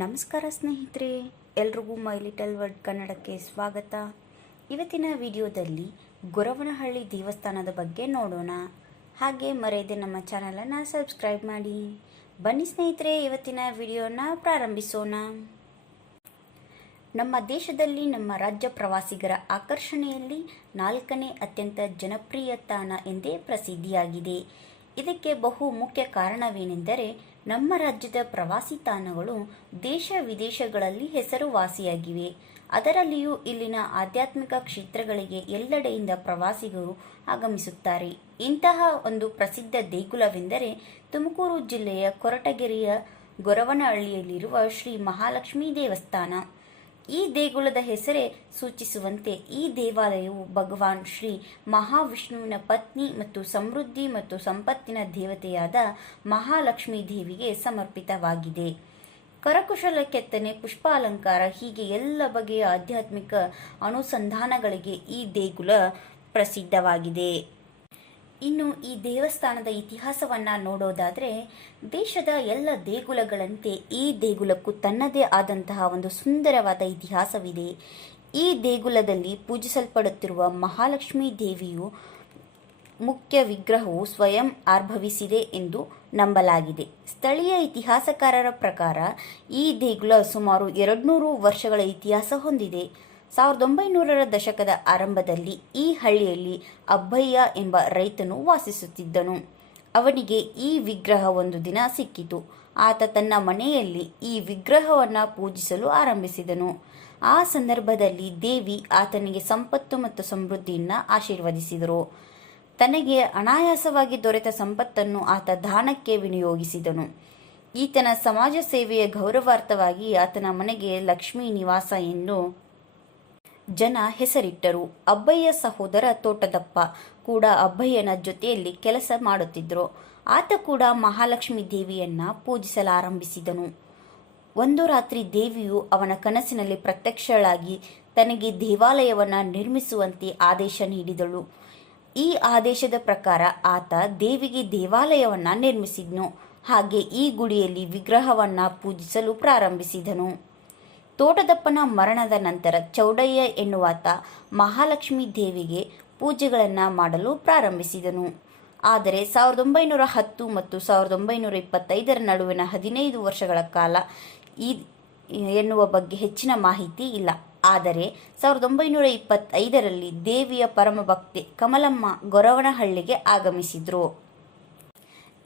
ನಮಸ್ಕಾರ ಸ್ನೇಹಿತರೆ, ಎಲ್ರಿಗೂ ಮೈ ಲಿಟಲ್ ವರ್ಡ್ ಕನ್ನಡಕ್ಕೆ ಸ್ವಾಗತ. ಇವತ್ತಿನ ವಿಡಿಯೋದಲ್ಲಿ ಗೊರವನಹಳ್ಳಿ ದೇವಸ್ಥಾನದ ಬಗ್ಗೆ ನೋಡೋಣ. ಹಾಗೆ ಮರೆಯದೆ ನಮ್ಮ ಚಾನಲನ್ನು ಸಬ್ಸ್ಕ್ರೈಬ್ ಮಾಡಿ. ಬನ್ನಿ ಸ್ನೇಹಿತರೆ, ಇವತ್ತಿನ ವಿಡಿಯೋನ ಪ್ರಾರಂಭಿಸೋಣ. ನಮ್ಮ ದೇಶದಲ್ಲಿ ನಮ್ಮ ರಾಜ್ಯ ಪ್ರವಾಸಿಗರ ಆಕರ್ಷಣೆಯಲ್ಲಿ ನಾಲ್ಕನೇ ಅತ್ಯಂತ ಜನಪ್ರಿಯ ತಾಣ ಎಂದೇ ಪ್ರಸಿದ್ಧಿಯಾಗಿದೆ. ಇದಕ್ಕೆ ಬಹು ಮುಖ್ಯ ಕಾರಣವೇನೆಂದರೆ ನಮ್ಮ ರಾಜ್ಯದ ಪ್ರವಾಸಿ ತಾಣಗಳು ದೇಶ ವಿದೇಶಗಳಲ್ಲಿ ಹೆಸರುವಾಸಿಯಾಗಿವೆ. ಅದರಲ್ಲಿಯೂ ಇಲ್ಲಿನ ಆಧ್ಯಾತ್ಮಿಕ ಕ್ಷೇತ್ರಗಳಿಗೆ ಎಲ್ಲೆಡೆಯಿಂದ ಪ್ರವಾಸಿಗರು ಆಗಮಿಸುತ್ತಾರೆ. ಇಂತಹ ಒಂದು ಪ್ರಸಿದ್ಧ ದೇಗುಲವೆಂದರೆ ತುಮಕೂರು ಜಿಲ್ಲೆಯ ಕೊರಟಗೆರೆಯ ಗೊರವನಹಳ್ಳಿಯಲ್ಲಿರುವ ಶ್ರೀ ಮಹಾಲಕ್ಷ್ಮೀ ದೇವಸ್ಥಾನ. ಈ ದೇಗುಲದ ಹೆಸರೇ ಸೂಚಿಸುವಂತೆ ಈ ದೇವಾಲಯವು ಭಗವಾನ್ ಶ್ರೀ ಮಹಾವಿಷ್ಣುವಿನ ಪತ್ನಿ ಮತ್ತು ಸಮೃದ್ಧಿ ಮತ್ತು ಸಂಪತ್ತಿನ ದೇವತೆಯಾದ ಮಹಾಲಕ್ಷ್ಮೀ ದೇವಿಗೆ ಸಮರ್ಪಿತವಾಗಿದೆ. ಕರಕುಶಲ ಕೆತ್ತನೆ, ಪುಷ್ಪಾಲಂಕಾರ, ಹೀಗೆ ಎಲ್ಲ ಬಗೆಯ ಆಧ್ಯಾತ್ಮಿಕ ಅನುಸಂಧಾನಗಳಿಗೆ ಈ ದೇಗುಲ ಪ್ರಸಿದ್ಧವಾಗಿದೆ. ಇನ್ನು ಈ ದೇವಸ್ಥಾನದ ಇತಿಹಾಸವನ್ನ ನೋಡೋದಾದ್ರೆ ದೇಶದ ಎಲ್ಲ ದೇಗುಲಗಳಂತೆ ಈ ದೇಗುಲಕ್ಕೂ ತನ್ನದೇ ಆದಂತಹ ಒಂದು ಸುಂದರವಾದ ಇತಿಹಾಸವಿದೆ. ಈ ದೇಗುಲದಲ್ಲಿ ಪೂಜಿಸಲ್ಪಡುತ್ತಿರುವ ಮಹಾಲಕ್ಷ್ಮೀ ದೇವಿಯು ಮುಖ್ಯ ವಿಗ್ರಹವು ಸ್ವಯಂ ಆರ್ಭವಿಸಿದೆ ಎಂದು ನಂಬಲಾಗಿದೆ. ಸ್ಥಳೀಯ ಇತಿಹಾಸಕಾರರ ಪ್ರಕಾರ ಈ ದೇಗುಲ ಸುಮಾರು ಎರಡ್ನೂರು ವರ್ಷಗಳ ಇತಿಹಾಸ ಹೊಂದಿದೆ. ಸಾವಿರದ ಒಂಬೈನೂರರ ದಶಕದ ಆರಂಭದಲ್ಲಿ ಈ ಹಳ್ಳಿಯಲ್ಲಿ ಅಬ್ಬಯ್ಯ ಎಂಬ ರೈತನು ವಾಸಿಸುತ್ತಿದ್ದನು. ಅವನಿಗೆ ಈ ವಿಗ್ರಹ ಒಂದು ದಿನ ಸಿಕ್ಕಿತು. ಆತ ತನ್ನ ಮನೆಯಲ್ಲಿ ಈ ವಿಗ್ರಹವನ್ನು ಪೂಜಿಸಲು ಆರಂಭಿಸಿದನು. ಆ ಸಂದರ್ಭದಲ್ಲಿ ದೇವಿ ಆತನಿಗೆ ಸಂಪತ್ತು ಮತ್ತು ಸಮೃದ್ಧಿಯನ್ನು ಆಶೀರ್ವದಿಸಿದರು. ತನಗೆ ಅನಾಯಾಸವಾಗಿ ದೊರೆತ ಸಂಪತ್ತನ್ನು ಆತ ದಾನಕ್ಕೆ ವಿನಿಯೋಗಿಸಿದನು. ಈತನ ಸಮಾಜ ಸೇವೆಯ ಗೌರವಾರ್ಥವಾಗಿ ಆತನ ಮನೆಗೆ ಲಕ್ಷ್ಮೀ ನಿವಾಸ ಎಂದು ಜನ ಹೆಸರಿಟ್ಟರು. ಅಬ್ಬಯ್ಯ ಸಹೋದರ ತೋಟದಪ್ಪ ಕೂಡ ಅಬ್ಬಯ್ಯನ ಜೊತೆಯಲ್ಲಿ ಕೆಲಸ ಮಾಡುತ್ತಿದ್ದರು. ಆತ ಕೂಡ ಮಹಾಲಕ್ಷ್ಮಿ ದೇವಿಯನ್ನ ಪೂಜಿಸಲಾರಂಭಿಸಿದನು. ಒಂದು ರಾತ್ರಿ ದೇವಿಯು ಅವನ ಕನಸಿನಲ್ಲಿ ಪ್ರತ್ಯಕ್ಷಳಾಗಿ ತನಗೆ ದೇವಾಲಯವನ್ನು ನಿರ್ಮಿಸುವಂತೆ ಆದೇಶ ನೀಡಿದಳು. ಈ ಆದೇಶದ ಪ್ರಕಾರ ಆತ ದೇವಿಗೆ ದೇವಾಲಯವನ್ನ ನಿರ್ಮಿಸಿದ್ನು. ಹಾಗೆ ಈ ಗುಡಿಯಲ್ಲಿ ವಿಗ್ರಹವನ್ನ ಪೂಜಿಸಲು ಪ್ರಾರಂಭಿಸಿದನು. ತೋಟದಪ್ಪನ ಮರಣದ ನಂತರ ಚೌಡಯ್ಯ ಎನ್ನುವಾತ ಮಹಾಲಕ್ಷ್ಮಿ ದೇವಿಗೆ ಪೂಜೆಗಳನ್ನು ಮಾಡಲು ಪ್ರಾರಂಭಿಸಿದನು. ಆದರೆ ಸಾವಿರದ ಒಂಬೈನೂರ ಹತ್ತು ಮತ್ತು ಸಾವಿರದ ಒಂಬೈನೂರ ಇಪ್ಪತ್ತೈದರ ನಡುವಿನ ಹದಿನೈದು ವರ್ಷಗಳ ಕಾಲ ಈ ಎನ್ನುವ ಬಗ್ಗೆ ಹೆಚ್ಚಿನ ಮಾಹಿತಿ ಇಲ್ಲ. ಆದರೆ ಸಾವಿರದ ಒಂಬೈನೂರ ಇಪ್ಪತ್ತೈದರಲ್ಲಿ ದೇವಿಯ ಪರಮಭಕ್ತೆ ಕಮಲಮ್ಮ ಗೊರವನಹಳ್ಳಿಗೆ ಆಗಮಿಸಿದ್ರು.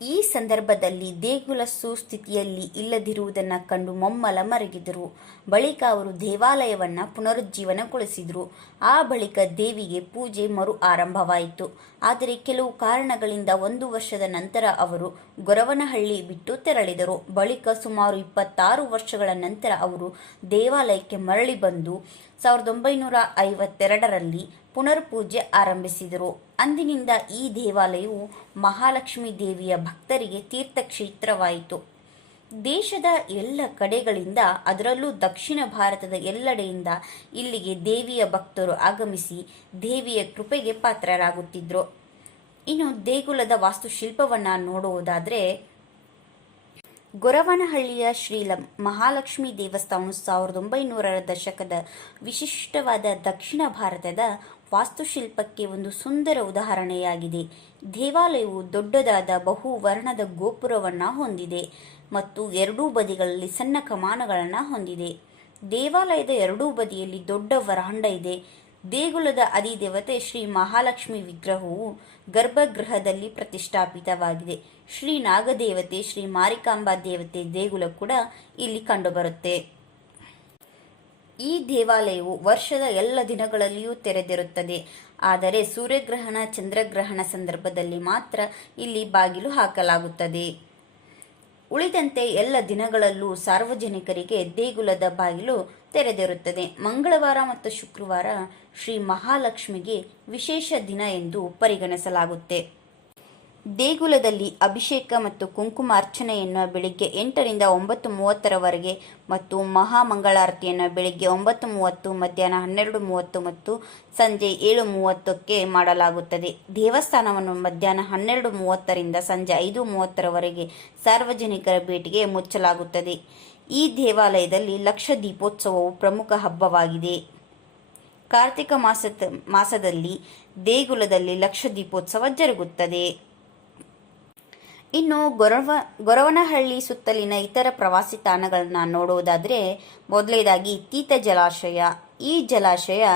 ಈ ಸಂದರ್ಭದಲ್ಲಿ ದೇಗುಲ ಸುಸ್ಥಿತಿಯಲ್ಲಿ ಇಲ್ಲದಿರುವುದನ್ನು ಕಂಡು ಮೊಮ್ಮಲ ಮರಗಿದರು. ಬಳಿಕ ಅವರು ದೇವಾಲಯವನ್ನು ಪುನರುಜ್ಜೀವನಗೊಳಿಸಿದರು. ಆ ಬಳಿಕ ದೇವಿಗೆ ಪೂಜೆ ಮರು ಆರಂಭವಾಯಿತು. ಆದರೆ ಕೆಲವು ಕಾರಣಗಳಿಂದ ಒಂದು ವರ್ಷದ ನಂತರ ಅವರು ಗೊರವನಹಳ್ಳಿ ಬಿಟ್ಟು ತೆರಳಿದರು. ಬಳಿಕ ಸುಮಾರು ಇಪ್ಪತ್ತಾರು ವರ್ಷಗಳ ನಂತರ ಅವರು ದೇವಾಲಯಕ್ಕೆ ಮರಳಿ ಬಂದು ಸಾವಿರದ ಒಂಬೈನೂರ ಐವತ್ತೆರಡರಲ್ಲಿ ಪುನರ್ಪೂಜೆ ಆರಂಭಿಸಿದರು. ಅಂದಿನಿಂದ ಈ ದೇವಾಲಯವು ಮಹಾಲಕ್ಷ್ಮಿ ದೇವಿಯ ಭಕ್ತರಿಗೆ ತೀರ್ಥಕ್ಷೇತ್ರವಾಯಿತು. ದೇಶದ ಎಲ್ಲ ಕಡೆಗಳಿಂದ, ಅದರಲ್ಲೂ ದಕ್ಷಿಣ ಭಾರತದ ಎಲ್ಲೆಡೆಯಿಂದ ಇಲ್ಲಿಗೆ ದೇವಿಯ ಭಕ್ತರು ಆಗಮಿಸಿ ದೇವಿಯ ಕೃಪೆಗೆ ಪಾತ್ರರಾಗುತ್ತಿದ್ದರು ಇನ್ನು ದೇಗುಲದ ವಾಸ್ತುಶಿಲ್ಪವನ್ನು ನೋಡುವುದಾದರೆ ಗೊರವನಹಳ್ಳಿಯ ಶ್ರೀ ಮಹಾಲಕ್ಷ್ಮಿ ದೇವಸ್ಥಾನವು ಸಾವಿರದ ಒಂಬೈನೂರರ ದಶಕದ ವಿಶಿಷ್ಟವಾದ ದಕ್ಷಿಣ ಭಾರತದ ವಾಸ್ತುಶಿಲ್ಪಕ್ಕೆ ಒಂದು ಸುಂದರ ಉದಾಹರಣೆಯಾಗಿದೆ. ದೇವಾಲಯವು ದೊಡ್ಡದಾದ ಬಹು ವರ್ಣದ ಗೋಪುರವನ್ನು ಹೊಂದಿದೆ ಮತ್ತು ಎರಡೂ ಬದಿಗಳಲ್ಲಿ ಸಣ್ಣ ಕಮಾನಗಳನ್ನು ಹೊಂದಿದೆ. ದೇವಾಲಯದ ಎರಡೂ ಬದಿಯಲ್ಲಿ ದೊಡ್ಡ ವರಾಂಡ ಇದೆ. ದೇಗುಲದ ಅಧಿದೇವತೆ ಶ್ರೀ ಮಹಾಲಕ್ಷ್ಮಿ ವಿಗ್ರಹವು ಗರ್ಭಗೃಹದಲ್ಲಿ ಪ್ರತಿಷ್ಠಾಪಿತವಾಗಿದೆ. ಶ್ರೀ ನಾಗದೇವತೆ, ಶ್ರೀ ಮಾರಿಕಾಂಬಾ ದೇವತೆ ದೇಗುಲ ಕೂಡ ಇಲ್ಲಿ ಕಂಡುಬರುತ್ತೆ. ಈ ದೇವಾಲಯವು ವರ್ಷದ ಎಲ್ಲ ದಿನಗಳಲ್ಲಿಯೂ ತೆರೆದಿರುತ್ತದೆ. ಆದರೆ ಸೂರ್ಯಗ್ರಹಣ, ಚಂದ್ರಗ್ರಹಣ ಸಂದರ್ಭದಲ್ಲಿ ಮಾತ್ರ ಇಲ್ಲಿ ಬಾಗಿಲು ಹಾಕಲಾಗುತ್ತದೆ. ಉಳಿದಂತೆ ಎಲ್ಲ ದಿನಗಳಲ್ಲೂ ಸಾರ್ವಜನಿಕರಿಗೆ ದೇಗುಲದ ಬಾಗಿಲು ತೆರೆದಿರುತ್ತದೆ. ಮಂಗಳವಾರ ಮತ್ತು ಶುಕ್ರವಾರ ಶ್ರೀ ಮಹಾಲಕ್ಷ್ಮಿಗೆ ವಿಶೇಷ ದಿನ ಎಂದು ಪರಿಗಣಿಸಲಾಗುತ್ತೆ. ದೇಗುಲದಲ್ಲಿ ಅಭಿಷೇಕ ಮತ್ತು ಕುಂಕುಮಾರ್ಚನೆಯನ್ನು ಬೆಳಿಗ್ಗೆ ಎಂಟರಿಂದ ಒಂಬತ್ತು ಮೂವತ್ತರವರೆಗೆ ಮತ್ತು ಮಹಾಮಂಗಳಾರತಿಯನ್ನು ಬೆಳಿಗ್ಗೆ ಒಂಬತ್ತು ಮೂವತ್ತು, ಮಧ್ಯಾಹ್ನ ಹನ್ನೆರಡು ಮೂವತ್ತು ಮತ್ತು ಸಂಜೆ ಏಳು ಮೂವತ್ತಕ್ಕೆ ಮಾಡಲಾಗುತ್ತದೆ. ದೇವಸ್ಥಾನವನ್ನು ಮಧ್ಯಾಹ್ನ ಹನ್ನೆರಡು ಮೂವತ್ತರಿಂದ ಸಂಜೆ ಐದು ಮೂವತ್ತರವರೆಗೆ ಸಾರ್ವಜನಿಕರ ಭೇಟಿಗೆ ಮುಚ್ಚಲಾಗುತ್ತದೆ. ಈ ದೇವಾಲಯದಲ್ಲಿ ಲಕ್ಷ ದೀಪೋತ್ಸವವು ಪ್ರಮುಖ ಹಬ್ಬವಾಗಿದೆ. ಕಾರ್ತಿಕ ಮಾಸದ ಮಾಸದಲ್ಲಿ ದೇಗುಲದಲ್ಲಿ ಲಕ್ಷ ದೀಪೋತ್ಸವ ಜರುಗುತ್ತದೆ. ಇನ್ನು ಗೊರವ, ಗೊರವನಹಳ್ಳಿ ಸುತ್ತಲಿನ ಇತರ ಪ್ರವಾಸಿ ತಾಣಗಳನ್ನು ನೋಡುವುದಾದರೆ ಮೊದಲನೇದಾಗಿ ತೀತ ಜಲಾಶಯ. ಈ ಜಲಾಶಯ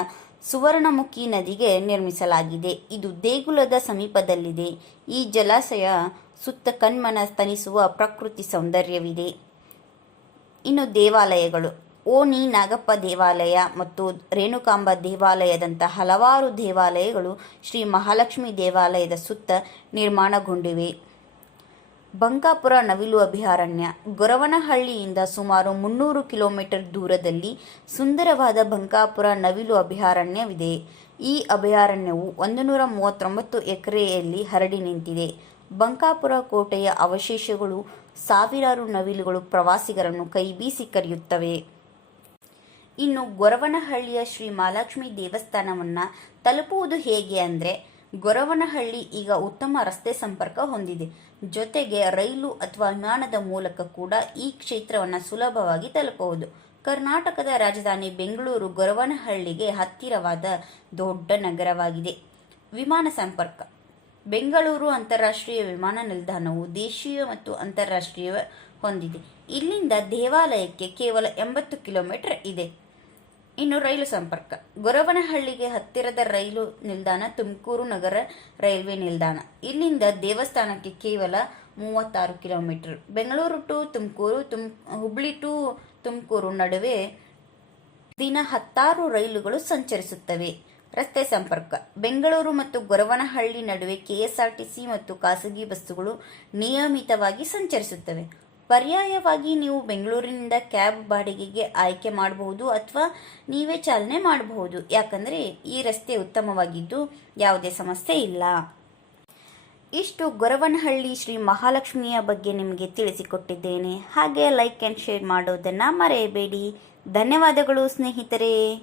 ಸುವರ್ಣಮುಖಿ ನದಿಗೆ ನಿರ್ಮಿಸಲಾಗಿದೆ. ಇದು ದೇಗುಲದ ಸಮೀಪದಲ್ಲಿದೆ. ಈ ಜಲಾಶಯ ಸುತ್ತ ಕಣ್ಮನ ತನಿಸುವ ಪ್ರಕೃತಿ ಸೌಂದರ್ಯವಿದೆ. ಇನ್ನು ದೇವಾಲಯಗಳು. ಓಣಿ ನಾಗಪ್ಪ ದೇವಾಲಯ ಮತ್ತು ರೇಣುಕಾಂಬ ದೇವಾಲಯದಂಥ ಹಲವಾರು ದೇವಾಲಯಗಳು ಶ್ರೀ ಮಹಾಲಕ್ಷ್ಮಿ ದೇವಾಲಯದ ಸುತ್ತ ನಿರ್ಮಾಣಗೊಂಡಿವೆ. ಬಂಕಾಪುರ ನವಿಲು ಅಭಯಾರಣ್ಯ, ಗೊರವನಹಳ್ಳಿಯಿಂದ ಸುಮಾರು ಮುನ್ನೂರು ಕಿಲೋಮೀಟರ್ ದೂರದಲ್ಲಿ ಸುಂದರವಾದ ಬಂಕಾಪುರ ನವಿಲು ಅಭಯಾರಣ್ಯವಿದೆ. ಈ ಅಭಯಾರಣ್ಯವು ಒಂದು ನೂರ ಮೂವತ್ತೊಂಬತ್ತು ಎಕರೆಯಲ್ಲಿ ಹರಡಿ ನಿಂತಿದೆ. ಬಂಕಾಪುರ ಕೋಟೆಯ ಅವಶೇಷಗಳು ಸಾವಿರಾರು ನವಿಲುಗಳು ಪ್ರವಾಸಿಗರನ್ನು ಕೈಬೀಸಿ ಕರೆಯುತ್ತವೆ. ಇನ್ನು ಗೊರವನಹಳ್ಳಿಯ ಶ್ರೀ ಮಹಾಲಕ್ಷ್ಮಿ ದೇವಸ್ಥಾನವನ್ನು ತಲುಪುವುದು ಹೇಗೆ ಅಂದರೆ, ಗೊರವನಹಳ್ಳಿ ಈಗ ಉತ್ತಮ ರಸ್ತೆ ಸಂಪರ್ಕ ಹೊಂದಿದೆ. ಜೊತೆಗೆ ರೈಲು ಅಥವಾ ವಿಮಾನದ ಮೂಲಕ ಕೂಡ ಈ ಕ್ಷೇತ್ರವನ್ನು ಸುಲಭವಾಗಿ ತಲುಪಬಹುದು. ಕರ್ನಾಟಕದ ರಾಜಧಾನಿ ಬೆಂಗಳೂರು ಗೊರವನಹಳ್ಳಿಗೆ ಹತ್ತಿರವಾದ ದೊಡ್ಡ ನಗರವಾಗಿದೆ. ವಿಮಾನ ಸಂಪರ್ಕ ಬೆಂಗಳೂರು ಅಂತಾರಾಷ್ಟ್ರೀಯ ವಿಮಾನ ನಿಲ್ದಾಣವು ದೇಶೀಯ ಮತ್ತು ಅಂತಾರಾಷ್ಟ್ರೀಯ ಹೊಂದಿದೆ. ಇಲ್ಲಿಂದ ದೇವಾಲಯಕ್ಕೆ ಕೇವಲ ಎಂಬತ್ತು ಕಿಲೋಮೀಟರ್ ಇದೆ. ಇನ್ನು ರೈಲು ಸಂಪರ್ಕ. ಗೊರವನಹಳ್ಳಿಗೆ ಹತ್ತಿರದ ರೈಲು ನಿಲ್ದಾಣ ತುಮಕೂರು ನಗರ ರೈಲ್ವೆ ನಿಲ್ದಾಣ. ಇಲ್ಲಿಂದ ದೇವಸ್ಥಾನಕ್ಕೆ ಕೇವಲ ಮೂವತ್ತಾರು ಕಿಲೋಮೀಟರ್. ಬೆಂಗಳೂರು ಟು ತುಮಕೂರು, ತುಮ್, ಹುಬ್ಳಿ ಟು ತುಮಕೂರು ನಡುವೆ ದಿನ ಹತ್ತಾರು ರೈಲುಗಳು ಸಂಚರಿಸುತ್ತವೆ. ರಸ್ತೆ ಸಂಪರ್ಕ. ಬೆಂಗಳೂರು ಮತ್ತು ಗೊರವನಹಳ್ಳಿ ನಡುವೆ ಕೆಎಸ್ಆರ್ಟಿಸಿ ಮತ್ತು ಖಾಸಗಿ ಬಸ್ಸುಗಳು ನಿಯಮಿತವಾಗಿ ಸಂಚರಿಸುತ್ತವೆ. ಪರ್ಯಾಯವಾಗಿ ನೀವು ಬೆಂಗಳೂರಿನಿಂದ ಕ್ಯಾಬ್ ಬಾಡಿಗೆಗೆ ಆಯ್ಕೆ ಮಾಡಬಹುದು ಅಥವಾ ನೀವೇ ಚಾಲನೆ ಮಾಡಬಹುದು. ಯಾಕಂದರೆ ಈ ರಸ್ತೆ ಉತ್ತಮವಾಗಿದ್ದು ಯಾವುದೇ ಸಮಸ್ಯೆ ಇಲ್ಲ. ಇಷ್ಟು ಗೊರವನಹಳ್ಳಿ ಶ್ರೀ ಮಹಾಲಕ್ಷ್ಮಿಯ ಬಗ್ಗೆ ನಿಮಗೆ ತಿಳಿಸಿಕೊಟ್ಟಿದ್ದೇನೆ. ಹಾಗೆ ಲೈಕ್ ಆ್ಯಂಡ್ ಶೇರ್ ಮಾಡೋದನ್ನು ಮರೆಯಬೇಡಿ. ಧನ್ಯವಾದಗಳು ಸ್ನೇಹಿತರೆ.